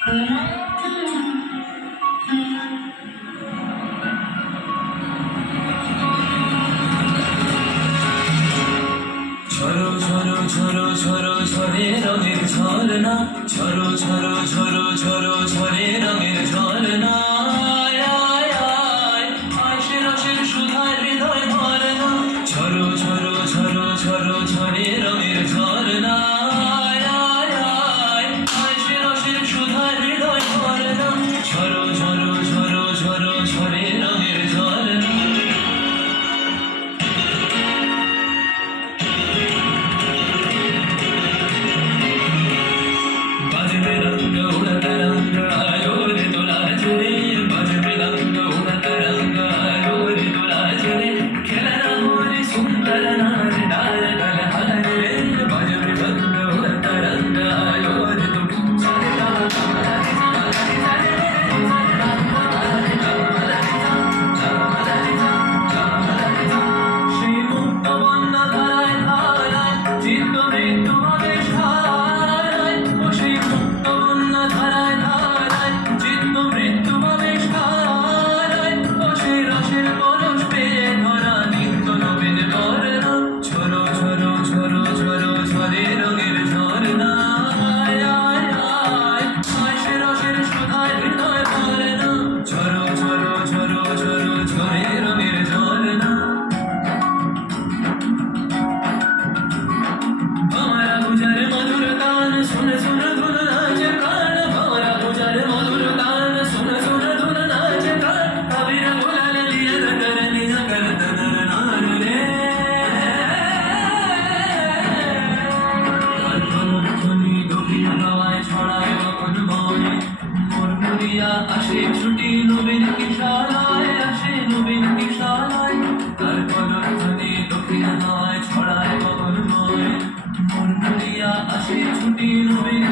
ঝরো ঝরো ঝরো ঝরো ঝরে রঙের ঝরনা, ঝরো ঝরো ঝরো ঝরো ঝরে রঙের ঝরনা। আয় আয় আয় আয় সে রসের সুধায় হৃদয় ভরনা, ঝরো ঝরো ঝরো ঝরো ঝরে রঙের ঝরনা। আয় আয় আয় আয় সে রসের সুধায় হৃদয় ভরনা, ঝরো ঝরো ঝরো ঝরো ঝরে রঙের ঝরনা। বাজবে রঙ্গ উড়াতা রঙ্গ আলো রে দোলা জুড়ে, বাজবে রঙ্গ উড়াতা রঙ্গ আলো রে দোলা জুড়ে, খেলা না হরে সুন্দর নাচ ডাল ডাল হার রে, বাজবে রঙ্গ উড়াতা রঙ্গ আলো রে দোলা সেই মুক্ত বন্যা ধারায় ধারায় চিত্ত মৃত্যু আবেশ হারায়, ও সেই মুক্ত বন্যা ধারায় ধারায় চিত্ত মৃত্যু আবেশ হারায়, ও সেই রসের পরশ পেয়ে ধরা নিত্য নবীন বরনা, ঝরো ঝরো ঝরো ঝরো ঝরে রঙের ঝরনা। আয় আয় আয় আয় সে রসের সুধায় হৃদয় ভরনা, ঝরো ঝরো ঝরো ঝরো ঝরে রঙের ঝরনা। ভঁवरा गुजर मधुर गान सुन सुन धुन नाचे प्राण, भँवरा गुजर मधुर गान सुन सुन धुन नाचे प्राण, कबीर गुलाल लिया कर निज कर नर नार रे। ধ্বনি গভীর হাওয়ায় ছড়ায় তখন বনে, মোর পুরিয়া আসে ছুটি নবীন কিশালায়, আসে নবীন কিশালায়, তার ধ্বনি গভীর হাওয়ায় ছড়ায় তখন বনে, মোর পুরিয়া আসে ছুটি নবীন